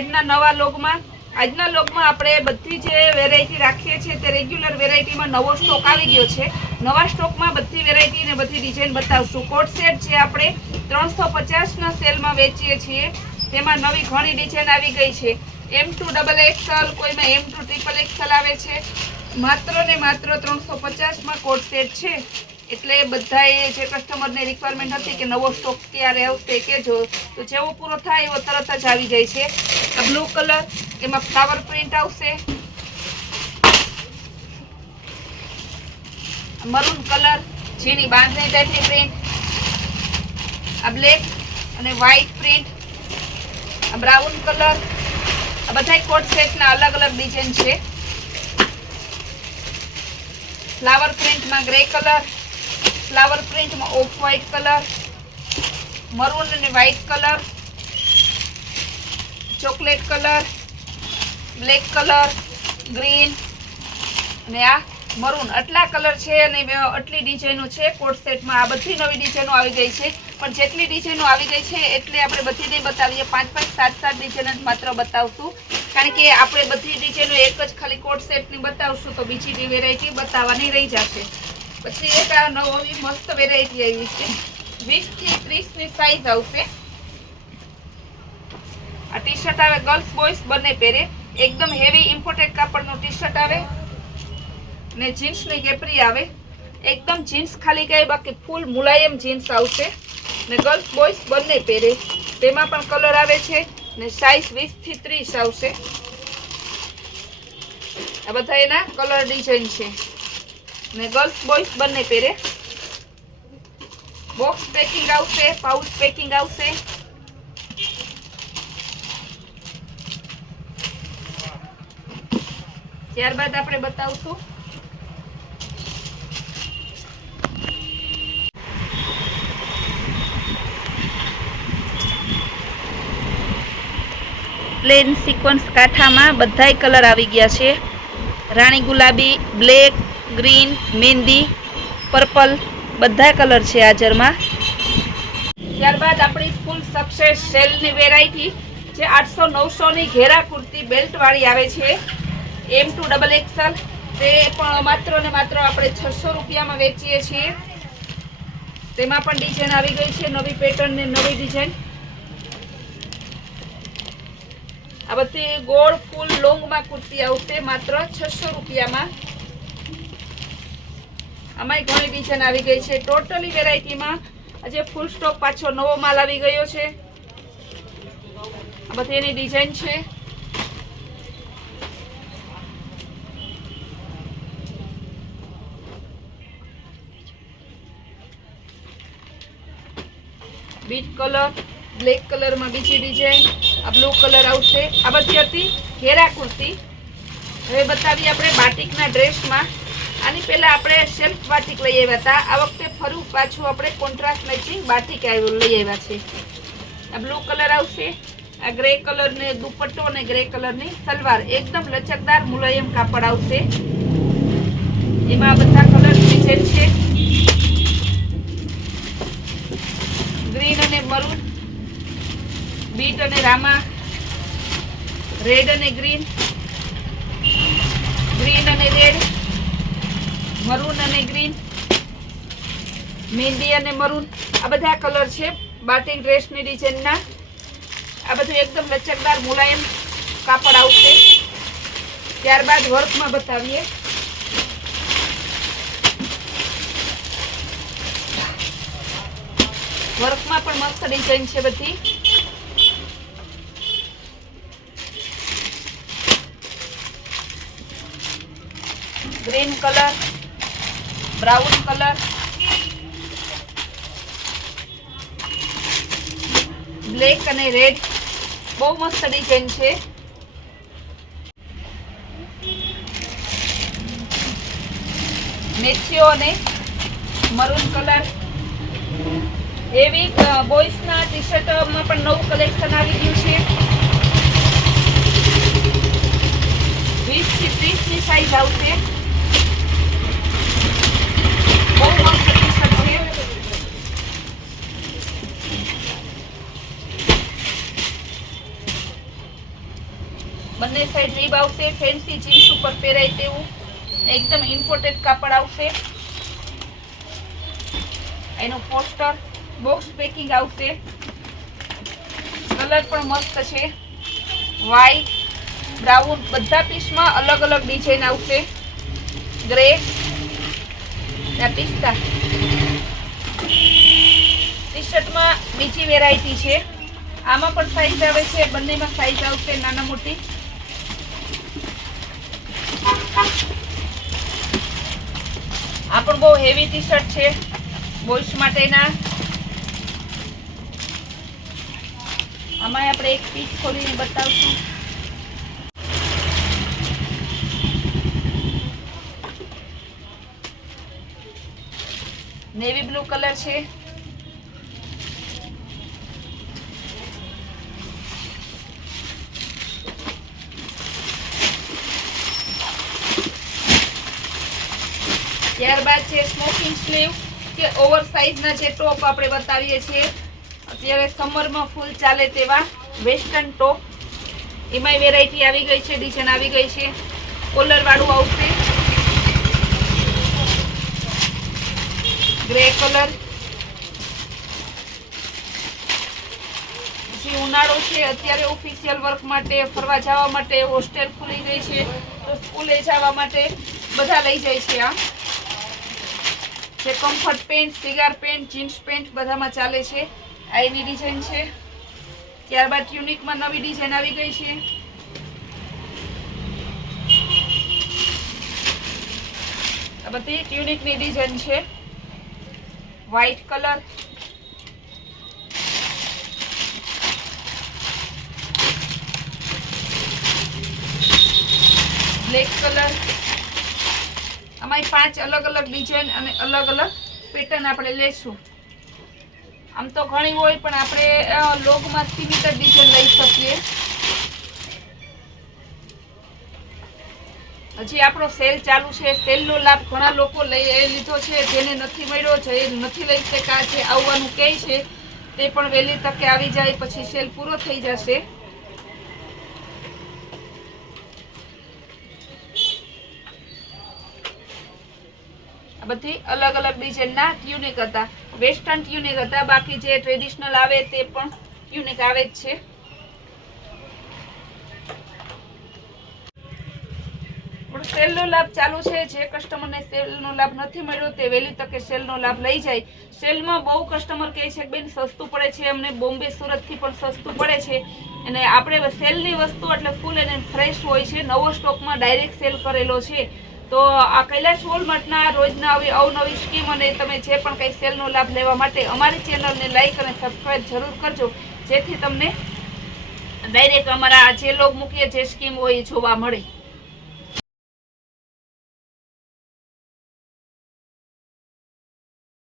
આજના નવા લોગમાં આપણે બધી જે વેરાયટી રાખીએ છીએ તે રેગ્યુલર વેરાયટીમાં નવો સ્ટોક આવી ગયો છે. નવા સ્ટોકમાં બધી વેરાયટી ને બધી ડિઝાઇન બતાવશું. કોટ સેટ જે આપણે 350ના સેલમાં વેચીએ છીએ તેમાં નવી ઘણી ડિઝાઇન આવી ગઈ છે. M2XXL, કોઈમાં M2XXL આવે છે. માત્ર ને માત્ર 350માં કોટ સેટ છે. એટલે બધાએ જે કસ્ટમરને રિક્વાયરમેન્ટ હતી કે નવો સ્ટોક ક્યારે આવશે કહેજો, તો જેવો પૂરો થાય એવો તરત જ આવી જાય છે. આ બ્લુ કલર, એમાં ફ્લાવર પ્રિન્ટ આવશે. મરૂન કલર, ઝીણી બાંધણી ટાઈપની પ્રિન્ટ. આ બ્લેક અને વ્હાઈટ પ્રિન્ટ. આ બ્રાઉન કલર. આ બધા કોટ સેટના અલગ અલગ ડિઝાઇન છે. ફ્લાવર પ્રિન્ટમાં ગ્રે કલર, ફ્લાવર પ્રિન્ટમાં ઓફ વ્હાઈટ કલર, મરૂન અને white colour, chocolate colour, black colour, green અને આ મરૂન. આટલા કલર છે અને આટલી ડિઝાઇનો છે કોટ સેટમાં. આ બધી નવી ડિઝાઇનો આવી ગઈ છે, પણ જેટલી ડિઝાઇનો આવી ગઈ છે એટલે આપણે બધી નહીં બતાવીએ. 5-5, 7-7 ડિઝાઇન જ માત્ર બતાવશું, કારણ કે આપણે બધી ડિઝાઇનો એક જ ખાલી કોટ સેટની બતાવશું તો બીજી વેરાયટી બતાવવાની રહી જશે. પછી એક આ નવી મસ્ત વેરાયટી આવી છે. 20 થી 30ની સાઈઝ આવશે. આ ટી શર્ટ આવે, ગર્લ્સ બોયસ બંને પહેરે. એકદમ હેવી ઇમ્પોર્ટેડ કાપડનું ટી શર્ટ આવે ને જીન્સની કેપરી આવે. એકદમ જીન્સ ખાલી ગઈ, બાકી ફૂલ મુલાયમ જીન્સ આવશે ને ગર્લ્સ બોયસ બંને પહેરે. તેમાં પણ કલર આવે છે ને સાઈઝ 20 થી 30 આવશે. આ બધા એના કલર ડિઝાઇન છે ને ગર્લ્સ બોયસ બંને પહેરે. બોક્સ પેકિંગ આવશે, પાઉચ પેકિંગ આવશે. ત્યારબાદ આપણે બતાવશું પ્લેન સિક્વન્સ કાંઠામાં બધાય કલર આવી ગયા છે. રાણી ગુલાબી, બ્લેક, ગ્રીન, મહેંદી, પર્પલ બધા કલર છે હાજરમાં. ત્યારબાદ આપણી ફૂલ સક્સેસ સેલની વેરાયટી જે 800-900ની ઘેરા કુર્તી બેલ્ટવાળી આવે છે. M2XXL, તે પણ માત્ર ને માત્ર આપણે 600 રૂપિયામાં વેચીએ છીએ. તેમાં પણ ડિઝાઇન આવી ગઈ છે, નવી પેટર્ન ને નવી ડિઝાઇન. આ બધી ગોળ ફૂલ લોંગમાં કુર્તી આવશે માત્ર 600 રૂપિયામાં. આમાંય ઘણી ડિઝાઇન આવી ગઈ છે. ટોટલી વેરાયટીમાં આજે ફૂલ સ્ટોક પાછો નવો માલ આવી ગયો છે. આ બધી એની ડિઝાઇન છે. બીટ કલર, બ્લેક કલરમાં બીજી ડિઝાઇન. આ બ્લુ કલર આવશે. આ બધી હતી ઘેરા કુર્તી. હવે બતાવીએ આપણે બાટિકના ડ્રેસમાં. આની પહેલા આપણે સેલ્ફ બાટિક લઈ આવ્યા હતા. આ વખતે ફરું પાછું આપણે કોન્ટ્રાસ્ટ મેચિંગ બાટિક લઈ આવ્યા છે. આ બ્લુ કલર આવશે. આ ગ્રે કલર ને દુપટ્ટો અને ગ્રે કલરની સલવાર. એકદમ લચકદાર મુલાયમ કાપડ આવશે. એમાં બધા કલર ડિઝાઇન છે. ગ્રીન અને મરૂન, બીટ અને રામા, રેડ અને ગ્રીન, ગ્રીન અને રેડ, મરૂન અને ગ્રીન, મહેંદી અને મરૂન. આ બધા કલર છે બાટિક ડ્રેસની ડિઝાઇનના. આ બધું એકદમ લચકદાર મુલાયમ કાપડ આવશે. ત્યારબાદ વર્કમાં બતાવીએ. વર્કમાં પણ મસ્ત ડિઝાઇન છે બધી. Green colour, brown colour, black અને રેડ. બહુ મસ્ત ડિઝાઇન છે. મેથીઓ અને મરૂન કલર. એવી બોયસના ટી શર્ટમાં પણ નવું કલેક્શન આવી ગયું છે. 20 થી 30ની સાઈઝ આવશે. બહુ મસ્ત ટી શર્ટ છે. બંને સાઈડ રીબ આવશે, ફેન્સી જીન્સ ઉપર પહેરાય તેવું એકદમ ઇમ્પોર્ટેડ કાપડ આવશે. એનું પોસ્ટર બોક્સ પેકિંગ આવશે. કલર પણ મસ્ત છે, વ્હાઈટ, બ્રાઉન, બધા પીસમાં અલગ અલગ ડિઝાઇન આવશે. ગ્રે, પિસ્તા. ટી શર્ટમાં બીજી વેરાયટી છે. આમાં પણ સાઈઝ આવે છે, બંનેમાં સાઈઝ આવશે નાના મોટી. આ પણ બહુ હેવી ટી શર્ટ છે બોಯ್સ માટેના. આમાં આપણે એક પીસ ખોલીને બતાવશું. નેવી બ્લુ કલર છે. ત્યારબાદ છે સ્મોકિંગ સ્લીવ કે ઓવર સાઇઝના જે ટોપ આપણે બતાવીએ છીએ. અત્યારે સમરમાં ફૂલ ચાલે તેવા વેસ્ટર્ન ટોપ. એમાંય વેરાયટી આવી ગઈ છે, ડિઝાઇન આવી ગઈ છે. કોલર વાળું આવશે, ગ્રે કલર. પછી ઉનાળો છે, અત્યારે ઓફિશિયલ વર્ક માટે, ફરવા જવા માટે, હોસ્ટેલ ખુલી ગઈ છે તો સ્કૂલે જવા માટે બધા લઈ જાય છે. આ જે comfort pant, cigar pant, jeans pant બધામાં ચાલે છે. આ એની ડિઝાઇન છે. ત્યારબાદ ટ્યુનિકમાં નવી ડિઝાઇન આવી ગઈ છે. આ બધી ટ્યુનિકની ડિઝાઇન છે. White colour, black colour. આમાં 5 અલગ અલગ ડિઝાઇન અને અલગ અલગ પેટર્ન આપણે લેશું. આમ તો ઘણી હોય પણ આપણે લોગમાં સીમિત ડિઝાઇન લઈ શકીએ. હજી આપણો સેલ ચાલુ છે. સેલનો લાભ ઘણા લોકો લઈ લીધો છે. જેને નથી મળ્યો, જે નથી લઈ શકા, જે આવવાનું કહે છે તે પણ વહેલી તકે આવી જાય, પછી સેલ પૂરો થઈ જશે. આ બધી અલગ અલગ ડિઝાઇનના ટ્યુનિક હતા, વેસ્ટર્ન ટ્યુનિક હતા. બાકી જે ટ્રેડિશનલ આવે તે પણ ટ્યુનિક આવે જ છે. સેલનો લાભ ચાલુ છે. જે કસ્ટમરને સેલનો લાભ નથી મળ્યો તે વહેલી તકે સેલનો લાભ લઈ જાય. સેલમાં બહુ કસ્ટમર કહે છે કે બેન સસ્તું પડે છે, અમને બોમ્બે સુરતથી પણ સસ્તું પડે છે. અને આપણે સેલની વસ્તુ એટલે ફૂલ અને ફ્રેશ હોય છે. નવો સ્ટોકમાં ડાયરેક્ટ સેલ કરેલો છે. તો આ કૈલાશ વોલમાર્ટના રોજના આવી અવનવી સ્કીમ અને તમે જે પણ કંઈ સેલનો લાભ લેવા માટે અમારી ચેનલને લાઈક અને સબસ્ક્રાઈબ જરૂર કરજો, જેથી તમને ડાયરેક્ટ અમારા જે લોગ મૂકીએ જે સ્કીમ હોય એ જોવા મળે.